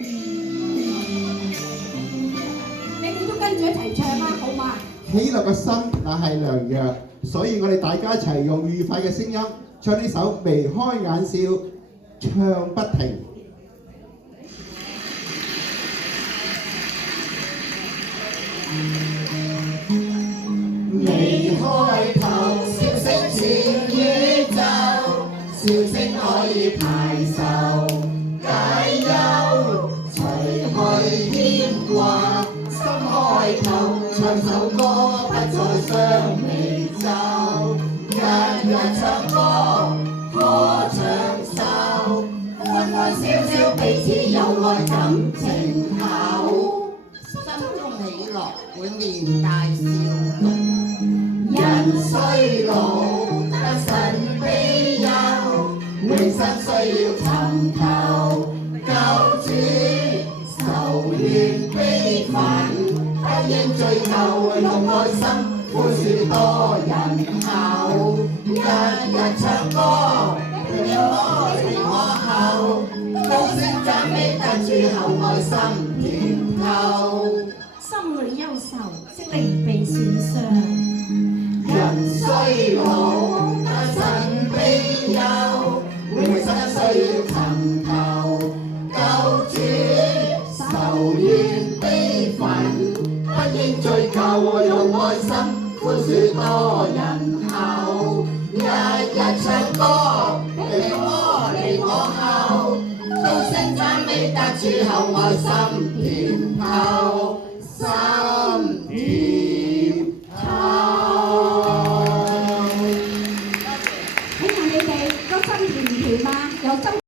你哋都跟住一齊唱啦，好嘛？喜樂嘅心乃係良藥，所以我哋大家一齊用愉快嘅聲音唱呢首眉開眼笑，唱不停。未開頭，笑聲全宇宙，笑聲可以排愁解憂，除去牽掛，心開頭，唱首歌不再傷眉皺，日日唱歌可長壽，歡歡笑笑彼此有愛感情厚，心中喜樂會面帶笑容。人衰老得神庇佑，永生需要尋求救主，愁怨悲憤不應追究，用愛心寬恕多人後，日日唱歌，你我後，高聲讚美得主後愛心甜透，心裏憂愁，識靈被損傷。人衰老得神庇佑，永生需要尋求救主，愁怨悲憤不應追究，用愛心寬恕多人後，日日唱歌，你我後，高聲讚美得主後愛心